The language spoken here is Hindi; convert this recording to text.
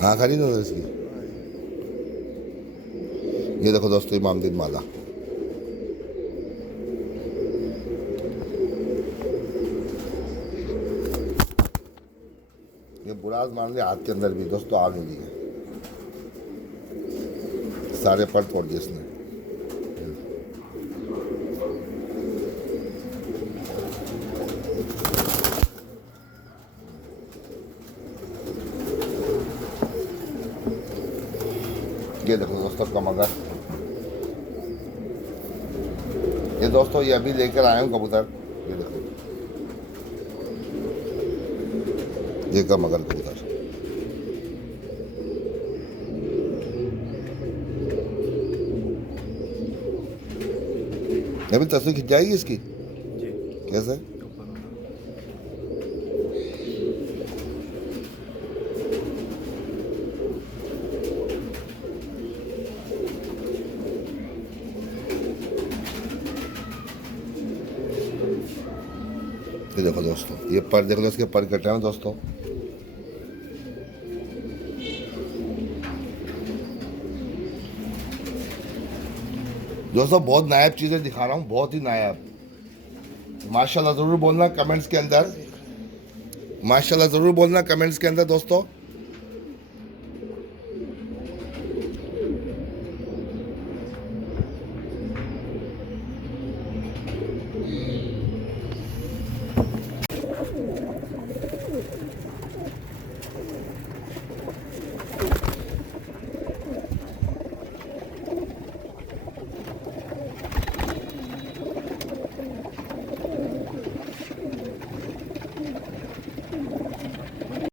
हाँ खरीद नजर इसकी। ये देखो दोस्तों इमामदीन माला। ये बुराज मान लिया हाथ के अंदर भी दोस्तों आ नहीं है, सारे पर तोड़ दिए इसने। ये देखो दोस्तों कमगर, ये दोस्तों ये अभी लेकर आए हूँ कबूतर। ये देखो ये कमगर कबूतर। अभी तस्वीर खिंच जाएगी इसकी। जी कैसे? ये देखो दोस्तों ये पर देख लो, इसके पर कटे हैं दोस्तों। दोस्तों बहुत नायाब चीज़ें दिखा रहा हूँ, बहुत ही नायाब। माशाल्लाह ज़रूर बोलना कमेंट्स के अंदर, माशाल्लाह ज़रूर बोलना कमेंट्स के अंदर दोस्तों।